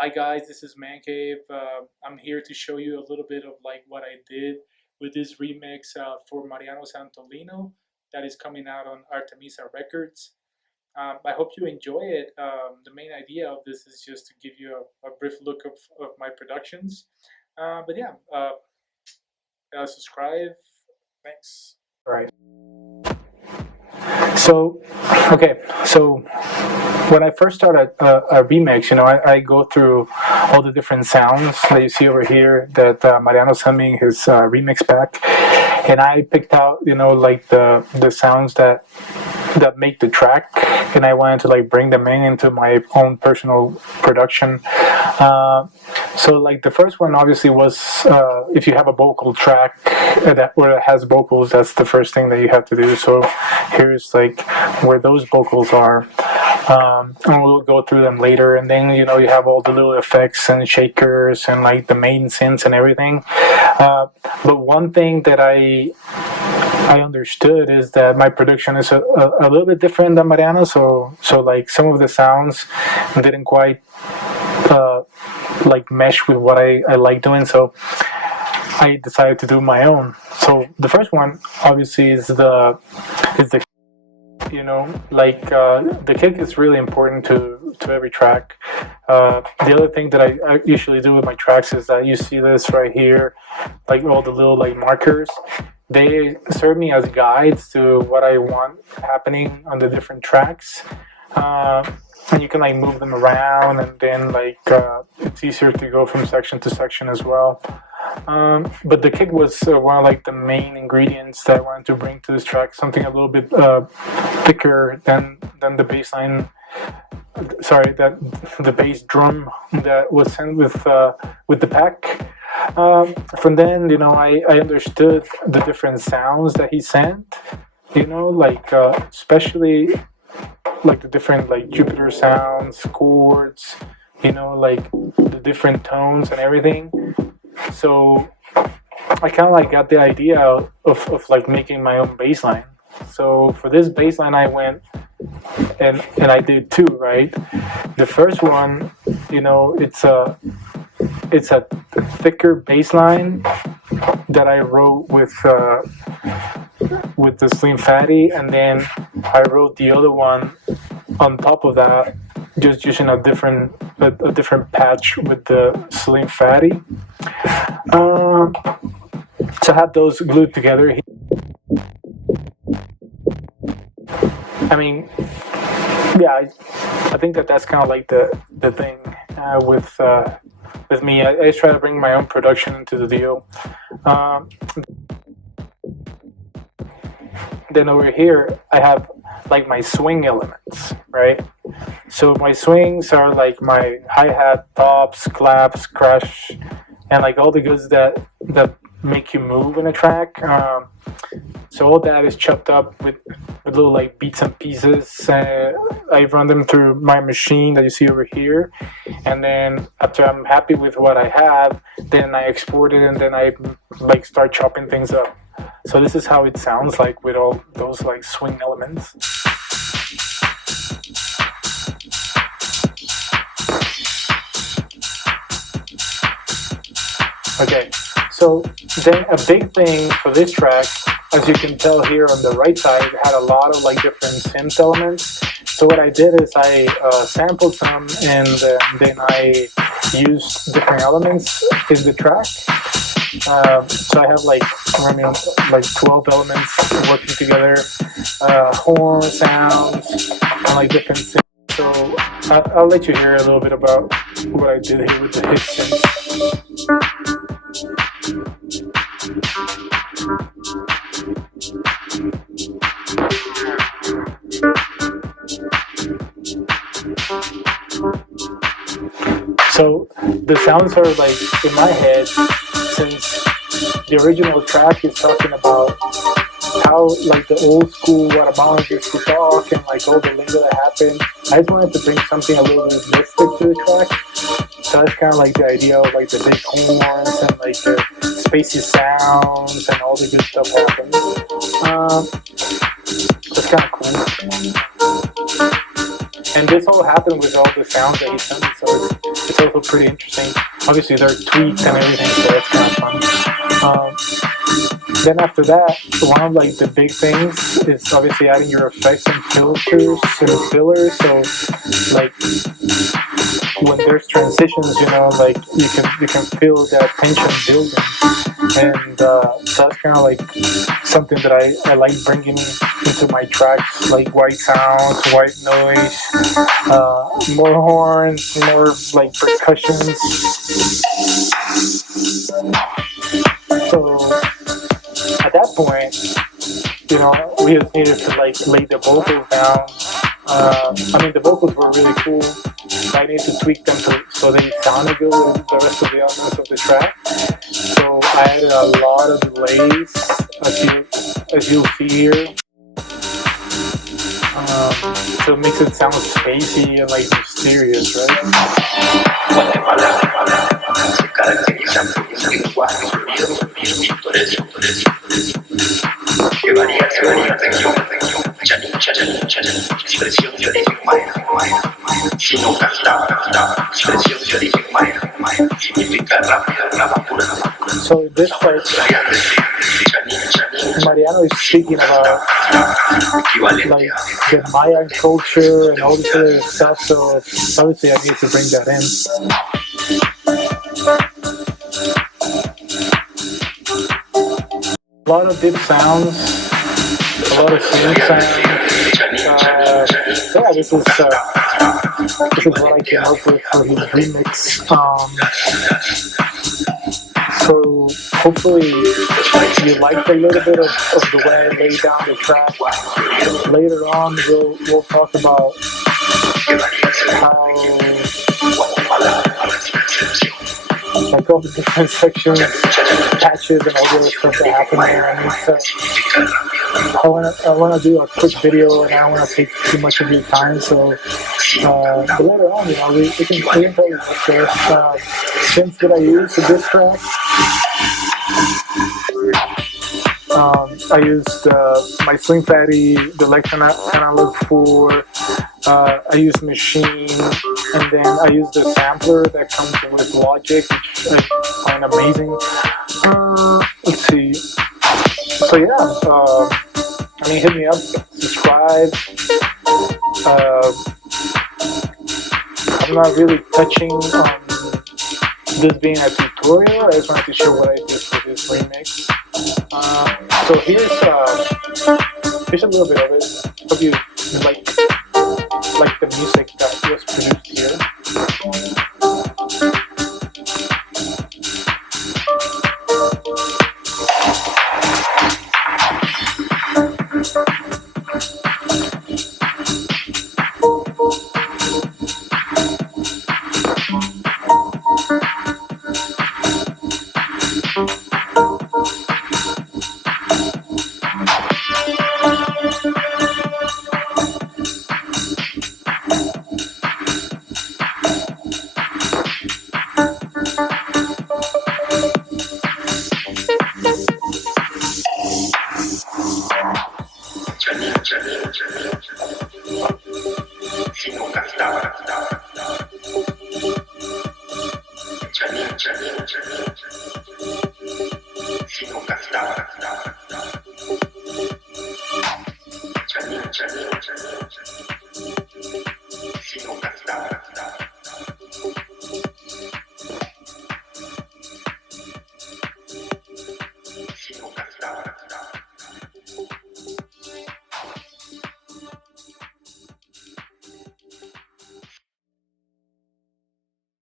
Hi guys, this is Man Cave. I'm here to show you a little bit of like what I did with this remix for Mariano Santolino that is coming out on Artemisa Records. I hope you enjoy it. The main idea of this is just to give you a brief look of my productions. But yeah, subscribe. Thanks. All right. So, okay, so when I first started a remix, I go through all the different sounds that you see over here that Mariano sent me his remix pack, and I picked out, like the sounds that make the track, and I wanted to like bring them into my own personal production. So like the first one obviously was if you have a vocal track that where it has vocals, that's the first thing that you have to do. So here's like where those vocals are. And we'll go through them later, and then you have all the little effects and shakers and like the main synths and everything. But one thing that I understood is that my production is a little bit different than Mariano. So like some of the sounds didn't quite like mesh with what I like doing. So I decided to do my own. So the first one obviously is the like the kick is really important to every track. The other thing that I usually do with my tracks is that you see this right here, like all the little like markers. They serve me as guides to what I want happening on the different tracks. And you can like move them around, and then like it's easier to go from section to section as well. But the kick was one of like the main ingredients that I wanted to bring to this track, something a little bit thicker than the bass line. Sorry, that the bass drum that was sent with the pack. From then, I understood the different sounds that he sent. Like especially like the different like Jupiter sounds, chords. Like the different tones and everything. So I kind of like got the idea of like making my own bass line. So for this bass line, I went and I did two, right? The first one, it's a thicker bass line that I wrote with the Slim Phatty, and then I wrote the other one on top of that, just using a different patch with the Slim Phatty. So I had those glued together. I mean, yeah, I think that's kind of like the thing with me. I try to bring my own production into the deal. Then over here, I have like my swing elements, right? So my swings are like my hi-hat, tops, claps, crash, and like all the goods that make you move in a track. So all that is chopped up with little like beats and pieces. I run them through my machine that you see over here, and then after I'm happy with what I have, then I export it, and then I like start chopping things up. So this is how it sounds like with all those like swing elements. Okay, so then a big thing for this track, as you can tell here on the right side, it had a lot of like different synth elements. So what I did is I sampled some, and then I used different elements in the track. So I have like running like 12 elements working together, horn sounds, and like different synths. So I'll let you hear a little bit about what I did here with the hit synths. So the sounds are like in my head, since the original track is talking about how like the old school Guatemala used to talk and like all the lingo that happened. I just wanted to bring something a little bit mystic to the track. So that's kind of like the idea of like the big horns and like the spacey sounds and all the good stuff happening. That's kind of cool. And this all happened with all the sounds that he sent me, so it's also pretty interesting. Obviously, they're tweaked and everything, so it's kind of fun. Then after that, one of like the big things is obviously adding your effects and filters and fillers. So like when there's transitions, you know, like you can feel that tension building, and so that's kind of like something that I like bringing into my tracks, like white sounds, white noise, more horns, more like percussions. So at that point, you know, we just needed to like lay the vocals down. I mean, the vocals were really cool. I needed to tweak them so they sounded good with the rest of the elements of the track. So I added a lot of delays, as you'll see here. So it makes it sound spacey and like mysterious, right? So in this part, Mariano is speaking about like the Mayan culture and all this other stuff, so obviously I need to bring that in. A lot of deep sounds, a lot of synth sounds. Yeah, this is what I came up with for his remix. So hopefully you liked a little bit of the way I laid down the track. Later on we'll talk about how like all the different sections, patches, and all the other stuff that happen there. I mean, so I wanna do a quick video, and I don't wanna take too much of your time. So, but later on, you know, we can probably look there. Synths that I use for this track. I used my Sling Phatty, the Elektron analog 4. I used Machine, and then I used the sampler that comes with Logic, which I find amazing. Let's see. So yeah, I mean, hit me up, subscribe. I'm not really touching on this being a tutorial. I just wanted to show what I did for this remix. So here's a little bit of it. Hope you like the music that was produced here.